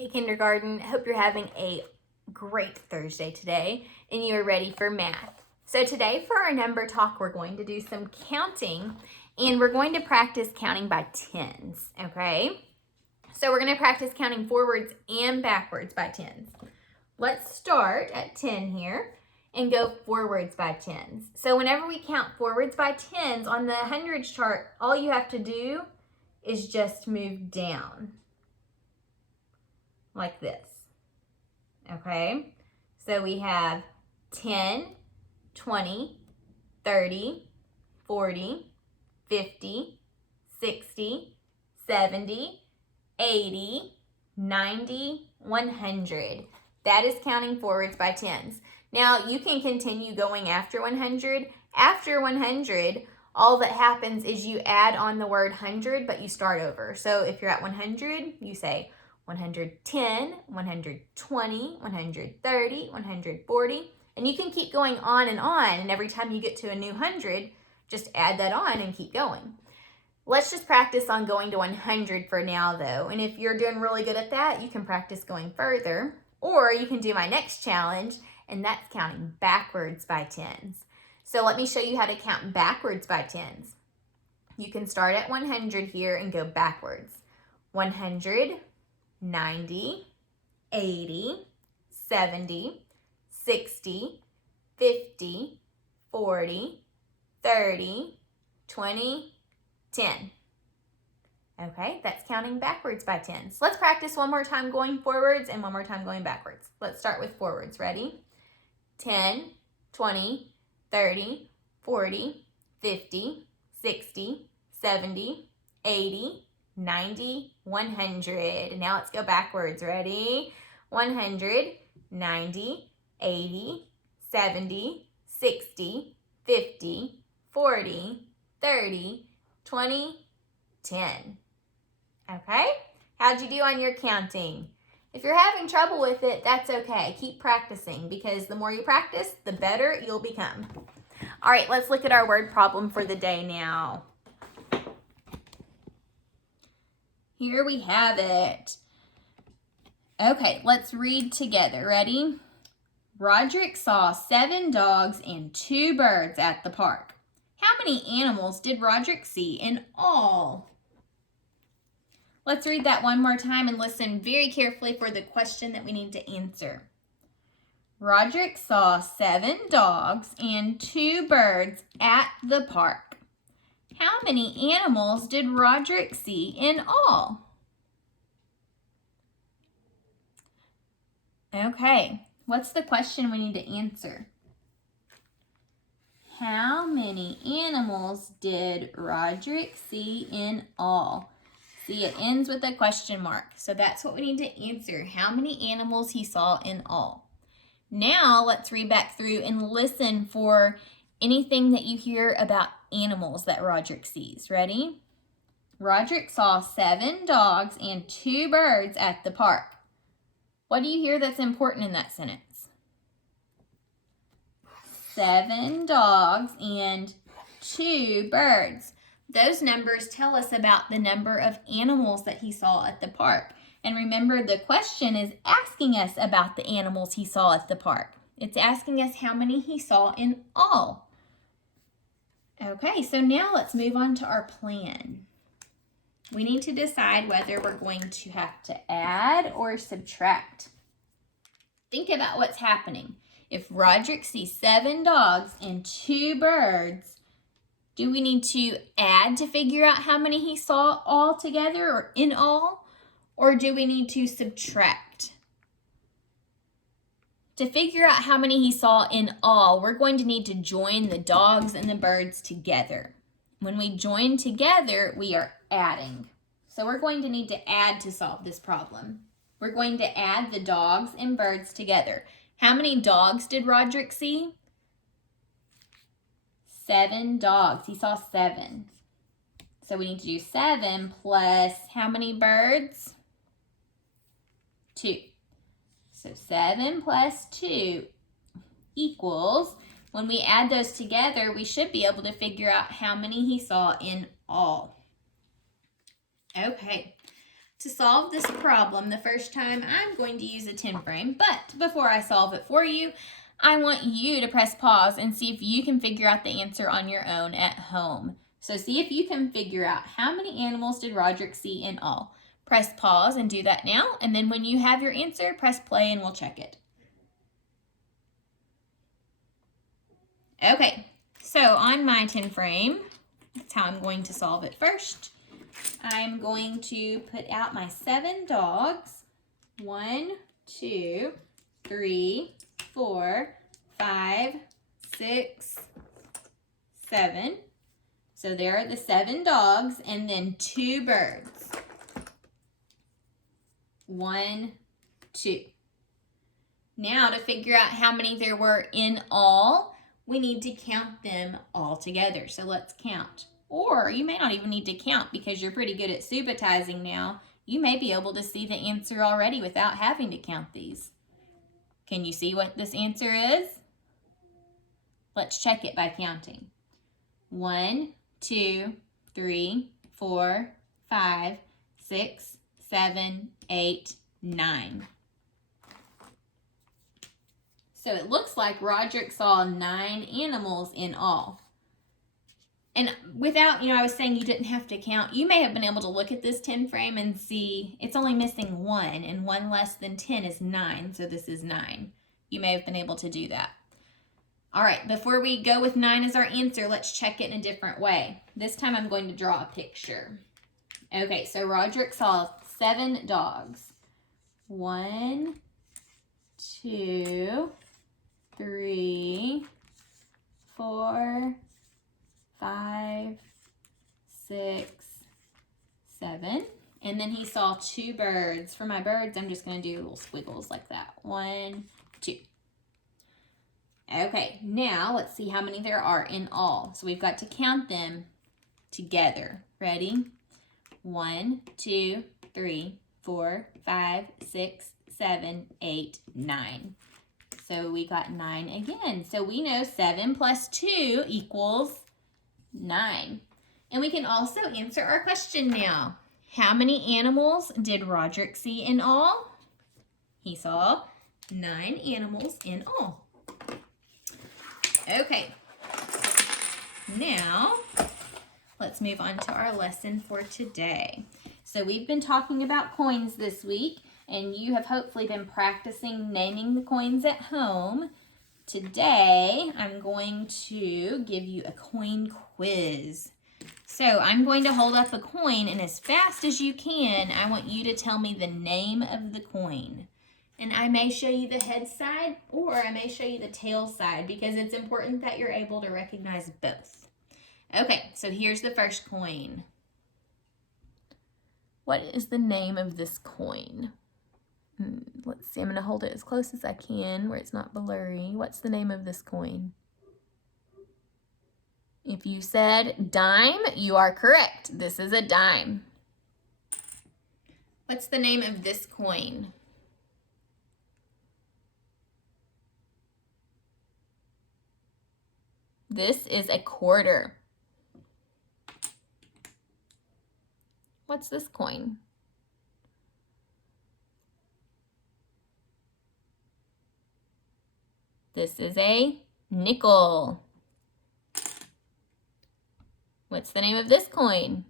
Hey kindergarten, hope you're having a great Thursday today and you are ready for math. So today for our number talk, we're going to do some counting and we're going to practice counting by tens, okay? So we're going to practice counting forwards and backwards by tens. Let's start at 10 here and go forwards by tens. So whenever we count forwards by tens on the hundreds chart, all you have to do is just move down like this. Okay, so we have 10, 20, 30, 40, 50, 60, 70, 80, 90, 100. That is counting forwards by tens. Now you can continue going after 100. After 100, all that happens is you add on the word 100, but you start over. So if you're at 100, you say 110, 120, 130, 140, and you can keep going on, and every time you get to a new 100, just add that on and keep going. Let's just practice on going to 100 for now though, and if you're doing really good at that, you can practice going further, or you can do my next challenge, and that's counting backwards by tens. So let me show you how to count backwards by tens. You can start at 100 here and go backwards. 100, 90, 80, 70, 60, 50, 40, 30, 20, 10. Okay, that's counting backwards by tens. Let's practice one more time going forwards and one more time going backwards. Let's start with forwards. Ready? 10, 20, 30, 40, 50, 60, 70, 80, 90, 100. Now let's go backwards. Ready? 100, 90, 80, 70, 60, 50, 40, 30, 20, 10. Okay? How'd you do on your counting? If you're having trouble with it, that's okay. Keep practicing because the more you practice, the better you'll become. All right, let's look at our word problem for the day now. Here we have it. Okay, let's read together. Ready? Roderick saw 7 dogs and 2 birds at the park. How many animals did Roderick see in all? Let's read that one more time and listen very carefully for the question that we need to answer. Roderick saw 7 dogs and 2 birds at the park. How many animals did Roderick see in all? Okay, what's the question we need to answer? How many animals did Roderick see in all? See, it ends with a question mark, so that's what we need to answer. How many animals he saw in all? Now, let's read back through and listen for anything that you hear about animals that Roderick sees. Ready? Roderick saw 7 dogs and 2 birds at the park. What do you hear that's important in that sentence? 7 dogs and 2 birds. Those numbers tell us about the number of animals that he saw at the park. And remember, the question is asking us about the animals he saw at the park. It's asking us how many he saw in all. Okay, so now let's move on to our plan. We need to decide whether we're going to have to add or subtract. Think about what's happening. If Roderick sees 7 dogs and 2 birds, do we need to add to figure out how many he saw all together or in all? Or do we need to subtract? To figure out how many he saw in all, we're going to need to join the dogs and the birds together. When we join together, we are adding. So we're going to need to add to solve this problem. We're going to add the dogs and birds together. How many dogs did Roderick see? 7 dogs. He saw 7. So we need to do 7 plus how many birds? 2. So 7 plus 2 equals, when we add those together, we should be able to figure out how many he saw in all. Okay, to solve this problem the first time, I'm going to use a 10 frame. But before I solve it for you, I want you to press pause and see if you can figure out the answer on your own at home. So see if you can figure out how many animals did Roderick see in all. Press pause and do that now, and then when you have your answer, press play and we'll check it. Okay, so on my 10 frame, that's how I'm going to solve it first. I'm going to put out my 7 dogs. 1, 2, 3, 4, 5, 6, 7. So there are the 7 dogs, and then 2 birds. 1, 2. Now to figure out how many there were in all, we need to count them all together. So let's count. Or you may not even need to count because you're pretty good at subitizing now. You may be able to see the answer already without having to count these. Can you see what this answer is? Let's check it by counting. 1, 2, 3, 4, 5, 6, 7, 8, 9. So it looks like Roderick saw 9 animals in all. And without, I was saying you didn't have to count. You may have been able to look at this 10 frame and see it's only missing 1, and 1 less than 10 is 9, so this is 9. You may have been able to do that. All right, before we go with 9 as our answer, let's check it in a different way. This time I'm going to draw a picture. Okay, so Roderick saw 7 dogs. 1, 2, 3, 4, 5, 6, 7. And then he saw 2 birds. For my birds, I'm just going to do little squiggles like that. 1, 2. Okay, now let's see how many there are in all. So we've got to count them together. Ready? 1, 2, 3, 4, 5, 6, 7, 8, 9. So we got 9 again. So we know 7 plus 2 equals 9. And we can also answer our question now. How many animals did Roderick see in all? He saw 9 animals in all. Okay, now let's move on to our lesson for today. So we've been talking about coins this week, and you have hopefully been practicing naming the coins at home. Today, I'm going to give you a coin quiz. So I'm going to hold up a coin, and as fast as you can, I want you to tell me the name of the coin. And I may show you the head side, or I may show you the tail side, because it's important that you're able to recognize both. Okay, so here's the first coin. What is the name of this coin? Let's see, I'm going to hold it as close as I can where it's not blurry. What's the name of this coin? If you said dime, you are correct. This is a dime. What's the name of this coin? This is a quarter. What's this coin? This is a nickel. What's the name of this coin?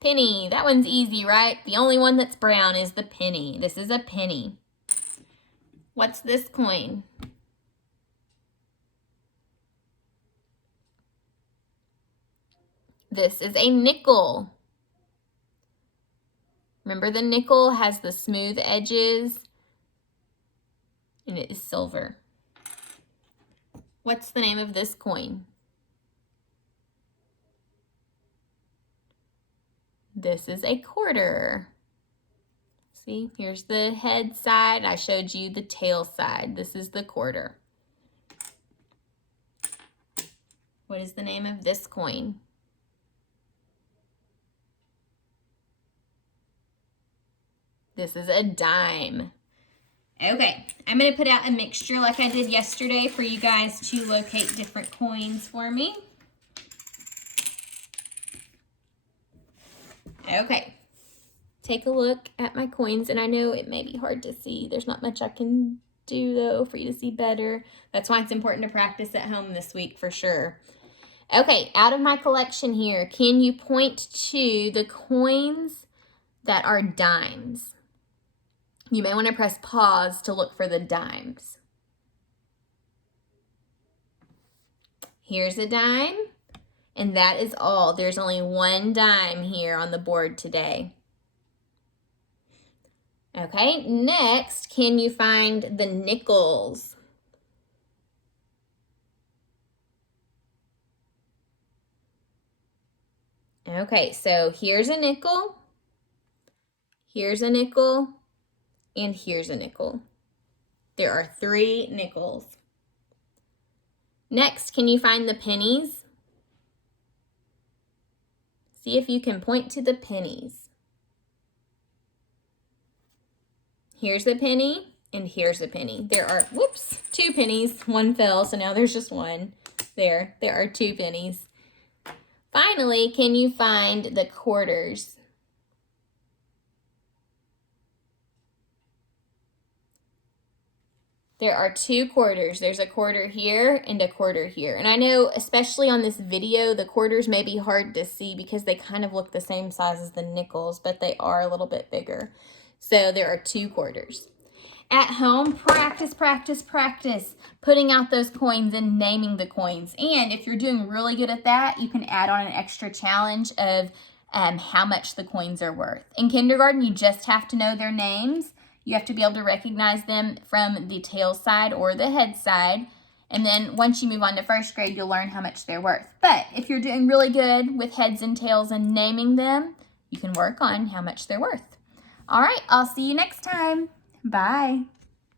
Penny. That one's easy, right? The only one that's brown is the penny. This is a penny. What's this coin? This is a nickel. Remember, the nickel has the smooth edges and it is silver. What's the name of this coin? This is a quarter. See, here's the head side. I showed you the tail side. This is the quarter. What is the name of this coin? This is a dime. Okay, I'm going to put out a mixture like I did yesterday for you guys to locate different coins for me. Okay. Take a look at my coins, and I know it may be hard to see. There's not much I can do, though, for you to see better. That's why it's important to practice at home this week for sure. Okay, out of my collection here, can you point to the coins that are dimes? You may want to press pause to look for the dimes. Here's a dime, and that is all. There's only one dime here on the board today. Okay, next, can you find the nickels? Okay, so here's a nickel, here's a nickel, and here's a nickel. There are 3 nickels. Next, can you find the pennies? See if you can point to the pennies. Here's a penny, and here's a penny. There are, 2 pennies. One fell, so now there's just one. There are 2 pennies. Finally, can you find the quarters? There are 2 quarters. There's a quarter here and a quarter here. And I know, especially on this video, the quarters may be hard to see because they kind of look the same size as the nickels, but they are a little bit bigger. So there are 2 quarters. At home, practice, practice, practice putting out those coins and naming the coins. And if you're doing really good at that, you can add on an extra challenge of how much the coins are worth. In kindergarten, you just have to know their names. You have to be able to recognize them from the tail side or the head side. And then once you move on to first grade, you'll learn how much they're worth. But if you're doing really good with heads and tails and naming them, you can work on how much they're worth. All right, I'll see you next time. Bye.